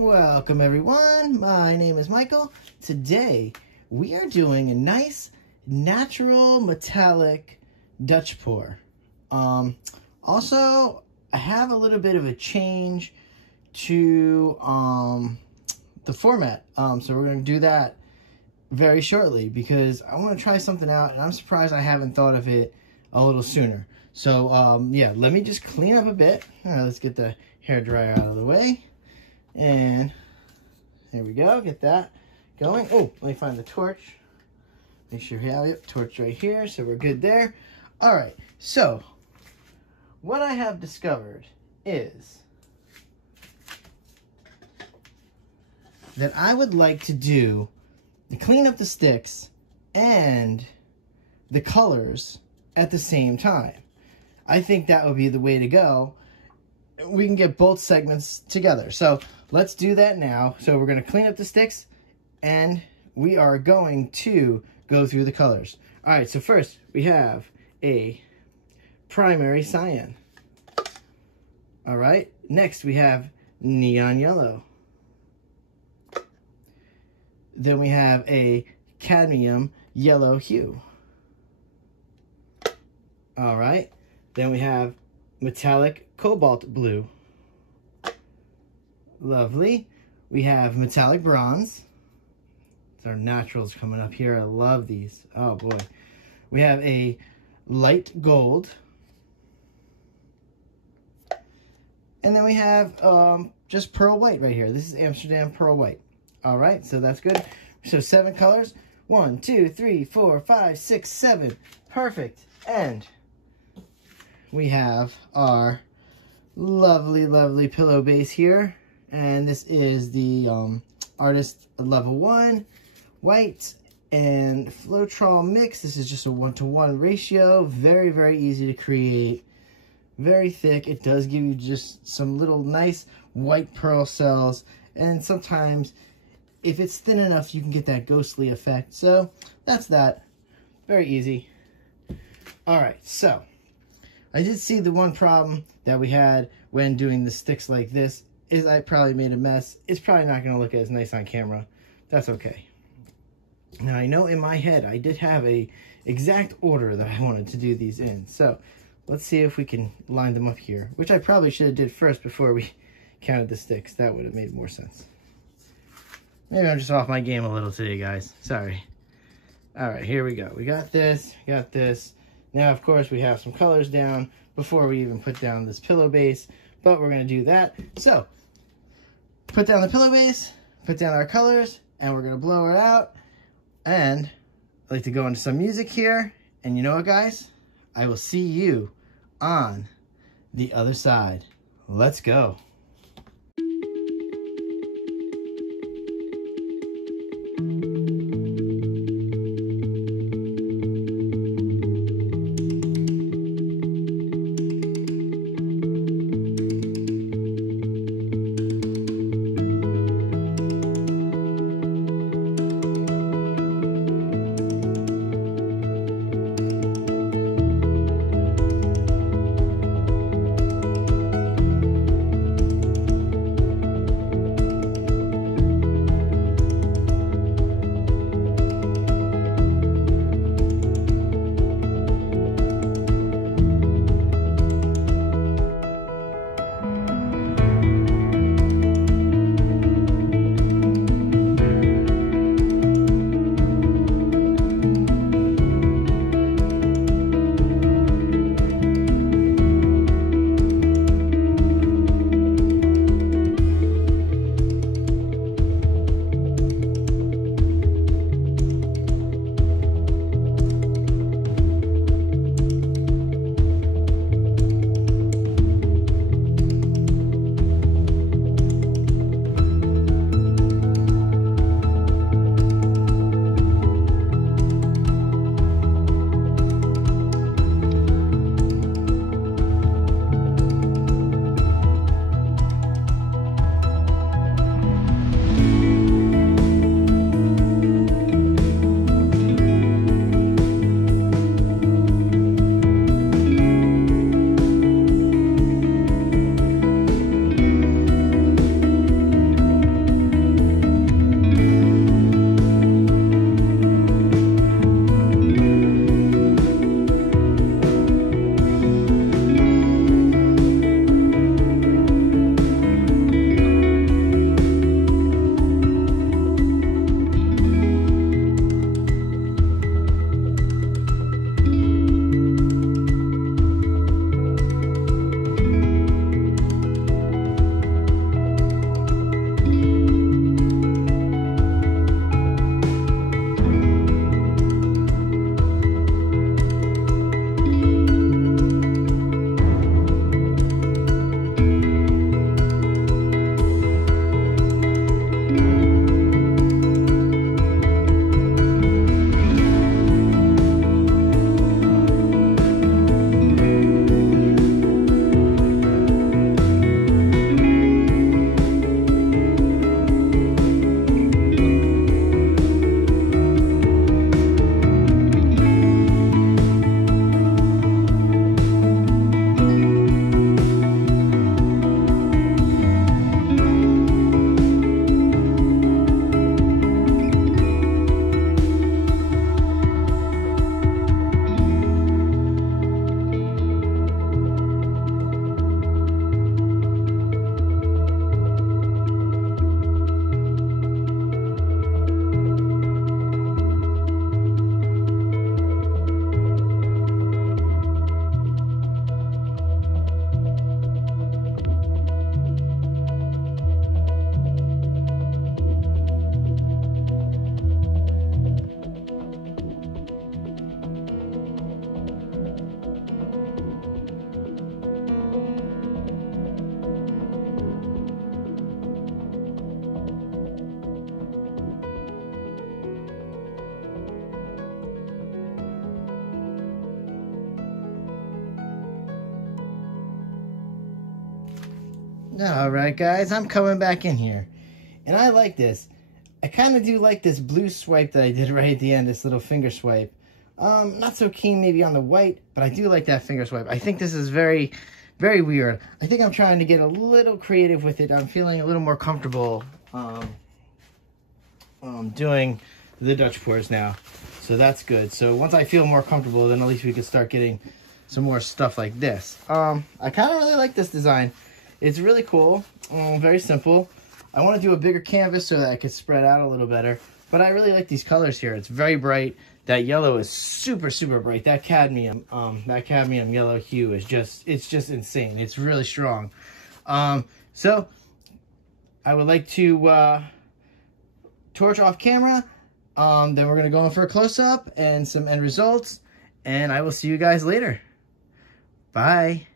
Welcome everyone, my name is Michael. Today we are doing a nice natural metallic Dutch pour. Also, I have a little bit of a change to the format, so we're going to do that very shortly because I want to try something out and I'm surprised I haven't thought of it a little sooner. So yeah, let me just clean up a bit. Let's get the hair dryer out of the way. And there we go, get that going. Oh, let me find the torch. Make sure we have it, torch right here, so we're good there. All right, so what I have discovered is that I would like to clean up the sticks and the colors at the same time. I think that would be the way to go. We can get both segments together. So let's do that now. So we're going to clean up the sticks and we are going to go through the colors. All right, so first we have a primary cyan. All right, next we have neon yellow. Then we have a cadmium yellow hue. All right, then we have metallic cobalt blue. Lovely. We have metallic bronze. Our naturals coming up here. I love these. Oh boy. We have a light gold. And then we have just pearl white right here. This is Amsterdam pearl white. All right, so that's good. So 7 colors. 1, 2, 3, 4, 5, 6, 7. Perfect. And we have our lovely pillow base here. And this is the Artist Level 1 white and Floetrol mix. This is just a 1-to-1 ratio. Very easy to create. Very thick. It does give you just some little nice white pearl cells. And sometimes, if it's thin enough, you can get that ghostly effect. So that's that. Very easy. All right, so I did see the one problem that we had when doing the sticks like this is I probably made a mess. It's probably not going to look as nice on camera. That's okay. Now, I know in my head I did have a exact order that I wanted to do these in. So let's see if we can line them up here, which I probably should have did first before we counted the sticks. That would have made more sense. Maybe I'm just off my game a little today, guys. Sorry. All right, here we go. We got this, got this. Now, of course, we have some colors down before we even put down this pillow base, but we're going to do that. So, put down the pillow base, put down our colors, and we're going to blow her out. And I'd like to go into some music here. And you know what, guys? I will see you on the other side. Let's go. All right, guys, I'm coming back in here. And I like this. I kind of do like this blue swipe that I did right at the end, this little finger swipe. Not so keen maybe on the white, but I do like that finger swipe. I think this is very, very weird. I think I'm trying to get a little creative with it. I'm feeling a little more comfortable doing the Dutch pours now. So that's good. So once I feel more comfortable, then at least we can start getting some more stuff like this. I kind of really like this design. It's really cool, very simple. I want to do a bigger canvas so that I can spread out a little better. But I really like these colors here. It's very bright. That yellow is super, super bright. That cadmium yellow hue is it's just insane. It's really strong. So I would like to torch off camera. Then we're going to go in for a close-up and some end results. And I will see you guys later. Bye.